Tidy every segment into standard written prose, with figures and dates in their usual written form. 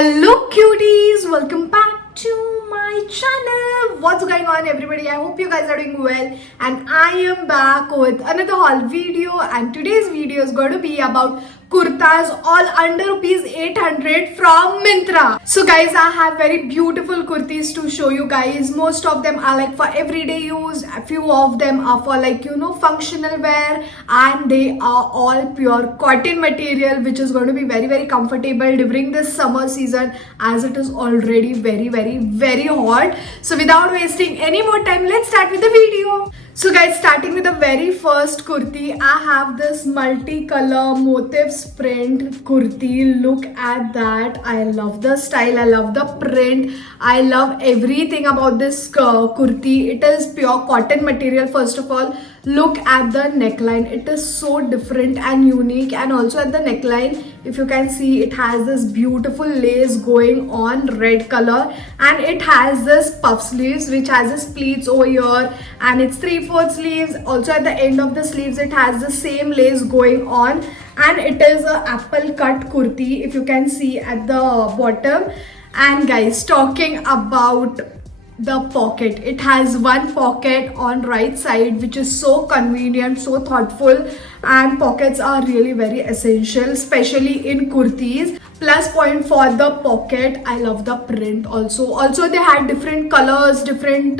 Hello cuties, welcome back to my channel. What's going on everybody? I hope you guys are doing well and I am back with another haul video, and today's video is going to be about kurtas all under rupees 800 from Myntra. So guys, I have very beautiful kurtis to show you guys. Most of them are like for everyday use, a few of them are for functional wear, and they are all pure cotton material, which is going to be very comfortable during this summer season as it is already very hot. So without wasting any more time, let's start with the video. So guys, starting with the very first kurti, I have this multicolor motifs print kurti. Look at that. I love the style, I love the print, I love everything about this kurti. It is pure cotton material. First of all, look at the neckline. It is so different and unique, and also at the neckline, if you can see, it has this beautiful lace going on, red color, and it has this puff sleeves which has this pleats over here, and it's 3/4 sleeves. Also at the end of the sleeves, it has the same lace going on, and it is a apple cut kurti, if you can see at the bottom. And guys, talking about the pocket, it has one pocket on right side, which is so convenient, so thoughtful, and pockets are really very essential, especially in kurtis. Plus point for the pocket, I love the print. Also they had different colors, different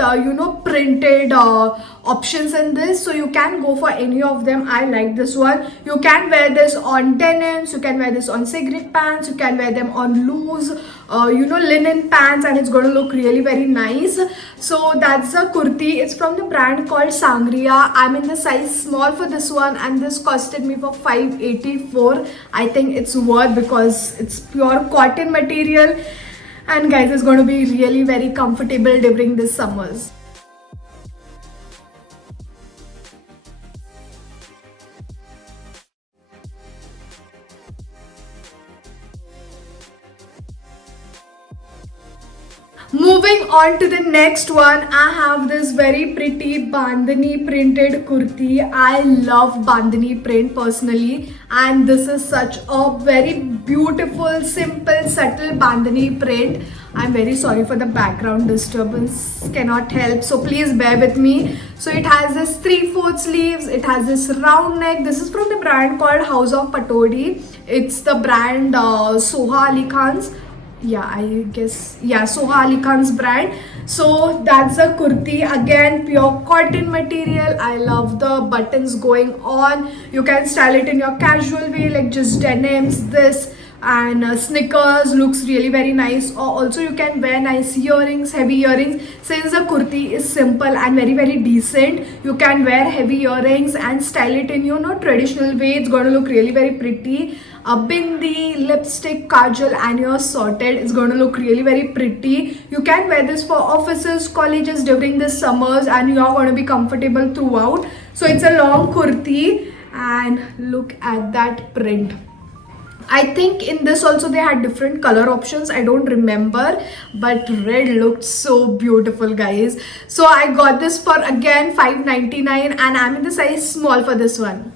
printed options in this, so you can go for any of them. I like this one. You can wear this on denims, you can wear this on cigarette pants, you can wear them on loose linen pants, and it's going to look really very nice. So that's a kurti. It's from the brand called Sangria. I'm in the size small for this one, and this costed me for 584. I think it's worth, because it's pure cotton material, and guys, it's going to be really very comfortable during this summers. Moving on to the next one, I have this very pretty bandhani printed kurti. I love bandhani print personally, and this is such a very beautiful, simple, subtle bandhani print. I'm very sorry for the background disturbance, cannot help, so please bear with me. So it has this 3/4 sleeves, it has this round neck. This is from the brand called House of Patodi. It's the brand Soha Ali Khan's. Soha Ali Khan's brand. So that's a kurti, again pure cotton material. I love the buttons going on. You can style it in your casual way, like just denims, this, and sneakers, looks really very nice. Or also you can wear nice earrings, heavy earrings. Since the kurti is simple and very decent, you can wear heavy earrings and style it in traditional way. It's going to look really very pretty. A bindi, lipstick, kajal, and you're sorted. It's going to look really very pretty. You can wear this for offices, colleges during the summers, and you're going to be comfortable throughout. So it's a long kurti, and look at that print. I think in this also they had different color options, I don't remember, but red looked so beautiful, guys. So I got this for again 599, and I'm in the size small for this one.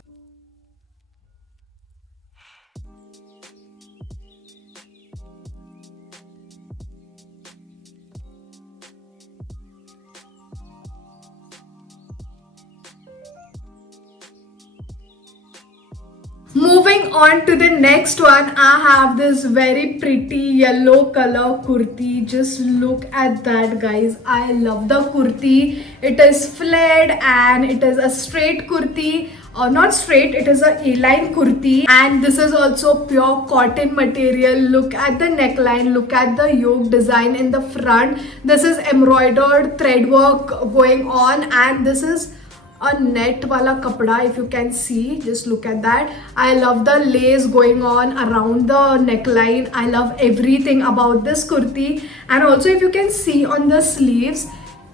Moving on to the next one, I have this very pretty yellow color kurti. Just look at that, guys. I love the kurti. It is flared and it is a straight kurti. Not straight, it is a A-line kurti, and this is also pure cotton material. Look at the neckline, look at the yoke design in the front. This is embroidered thread work going on, and this is a net wala kapda, if you can see. Just look at that. I love the lace going on around the neckline. I love everything about this kurti. And also if you can see on the sleeves,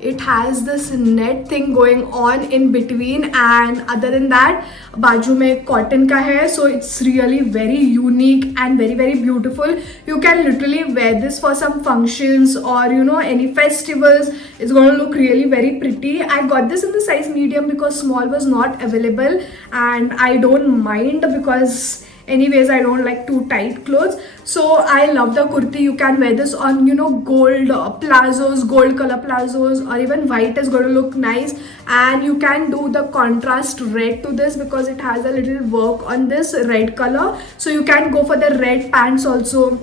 it has this net thing going on in between, and other than that बाजू में cotton का है, so it's really very unique and very beautiful. You can literally wear this for some functions or any festivals. It's going to look really very pretty. I got this in the size medium because small was not available, and I don't mind because anyways I don't like too tight clothes. So I love the kurti. You can wear this on, you know, gold plazos, gold color plazos, or even white is going to look nice. And you can do the contrast red to this because it has a little work on this red color. So you can go for the red pants also,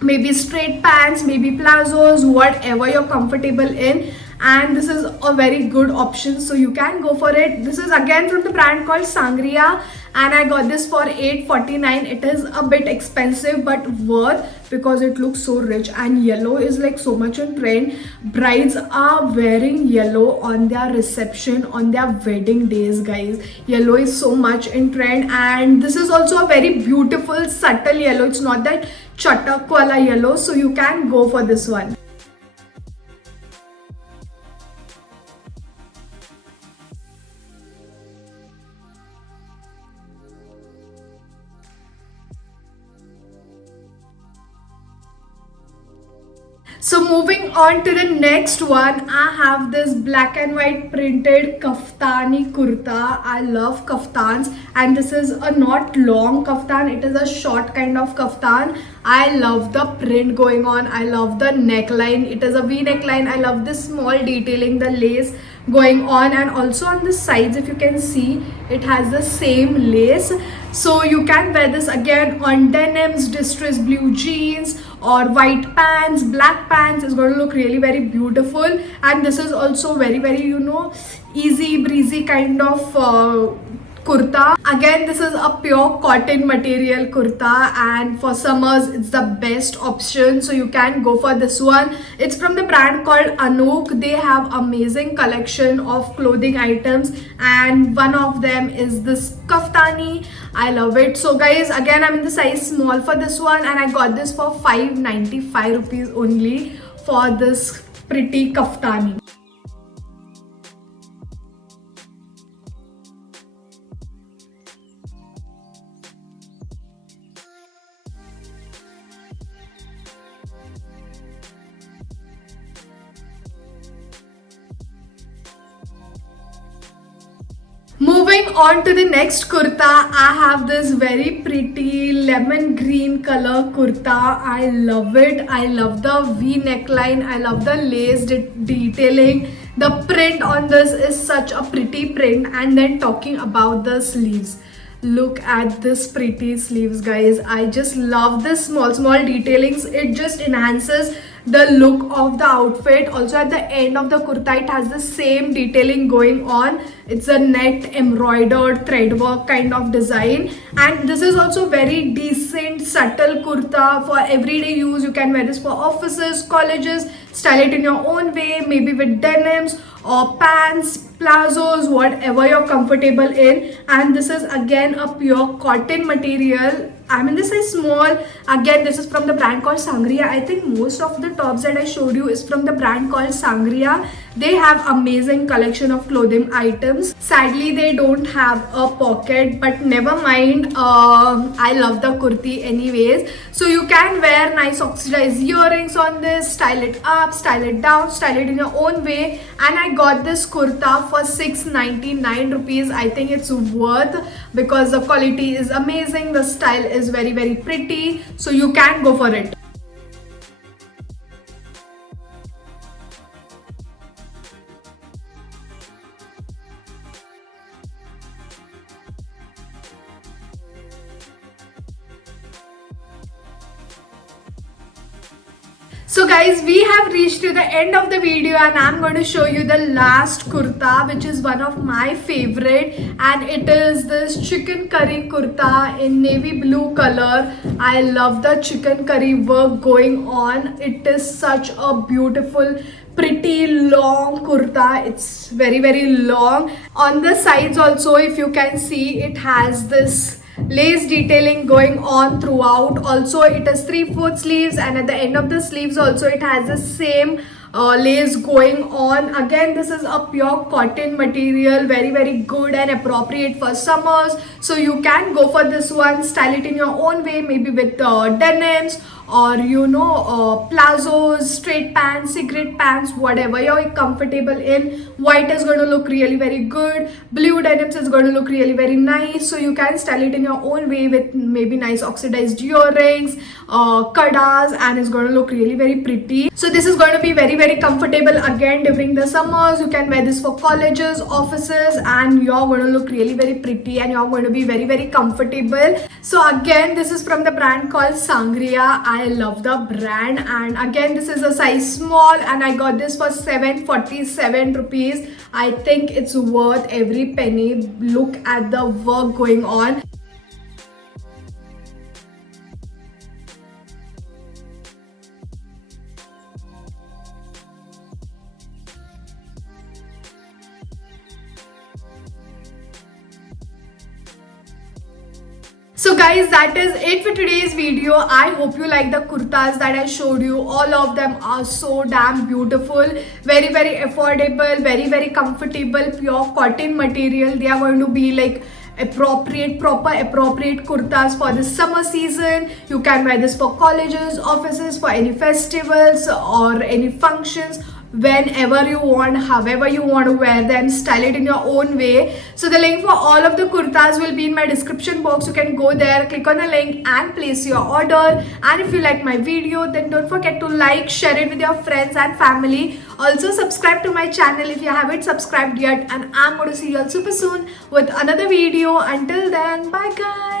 maybe straight pants, maybe plazos, whatever you're comfortable in. And this is a very good option, so you can go for it. This is again from the brand called Sangria, and I got this for 849. It is a bit expensive but worth because it looks so rich, and yellow is like so much in trend. Brides are wearing yellow on their reception, on their wedding days, guys. Yellow is so much in trend, and this is also a very beautiful subtle yellow. It's not that chatak wala yellow, so you can go for this one. So moving on to the next one, I have this black and white printed kaftani kurta. I love kaftans, and this is a not long kaftan, it is a short kind of kaftan. I love the print going on. I love the neckline. It is a V neckline. I love this small detailing, the lace going on, and also on the sides if you can see it has the same lace. So you can wear this again on denims, distressed blue jeans, or white pants, black pants. Is going to look really very beautiful. And this is also very, you know, easy breezy kind of kurta. Again, this is a pure cotton material kurta, and for summers it's the best option, so you can go for this one. It's from the brand called Anook. They have amazing collection of clothing items, and one of them is this kaftani. I love it. So guys, again I'm in the size small for this one, and I got this for 595 rupees only for this pretty kaftani. Moving on to the next kurta, I have this very pretty lemon green color kurta. I love it. I love the V neckline. I love the lace detailing. The print on this is such a pretty print. And then talking about the sleeves. Look at this pretty sleeves, guys. I just love this small detailings. It just enhances the look of the outfit. Also at the end of the kurta, it has the same detailing going on. It's a net embroidered thread work kind of design, and this is also very decent subtle kurta for everyday use. You can wear this for offices, colleges, style it in your own way, maybe with denims or pants, plazos, whatever you're comfortable in. And this is again a pure cotton material. I'm in the size small. Again, this is from the brand called Sangria. I think most of the tops that I showed you is from the brand called Sangria. They have amazing collection of clothing items. Sadly, they don't have a pocket, but never mind. I love the kurti anyways. So you can wear nice oxidized earrings on this, style it up, style it down, style it in your own way. And I got this kurta for 699 rupees. I think it's worth because the quality is amazing. The style is very pretty. So you can go for it. So guys, we have reached to the end of the video, and I'm going to show you the last kurta, which is one of my favorite, and it is this chicken curry kurta in navy blue color. I love the chicken curry work going on. It is such a beautiful pretty long kurta. It's very long. On the sides also, if you can see, it has this lace detailing going on throughout. Also it has 3/4 sleeves, and at the end of the sleeves also it has the same lace going on. Again, this is a pure cotton material, very good and appropriate for summers. So you can go for this one, style it in your own way, maybe with denims or plazos, straight pants, cigarette pants, whatever you're comfortable in. White is going to look really very good. Blue denims is going to look really very nice, so you can style it in your own way with maybe nice oxidized earrings, kadas, and it's going to look really very pretty. So this is going to be very very comfortable again during the summers. You can wear this for colleges, offices, and you're going to look really very pretty and you're going to be very very comfortable. So again, this is from the brand called Sangria. I love the brand, and again this is a size small and I got this for 747 rupees. I think it's worth every penny. Look at the work going on. So guys, that is it for today's video. I hope you like the kurtas that I showed you. All of them are so damn beautiful, very very affordable, very very comfortable, pure cotton material. They are going to be like proper appropriate kurtas for the summer season. You can wear this for colleges, offices, for any festivals or any functions, whenever you want, however you want to wear them. Style it in your own way. So the link for all of the kurtas will be in my description box. You can go there, click on the link and place your order. And if you like my video, then don't forget to like, share it with your friends and family. Also subscribe to my channel if you haven't subscribed yet, and I'm going to see you all super soon with another video. Until then, bye guys.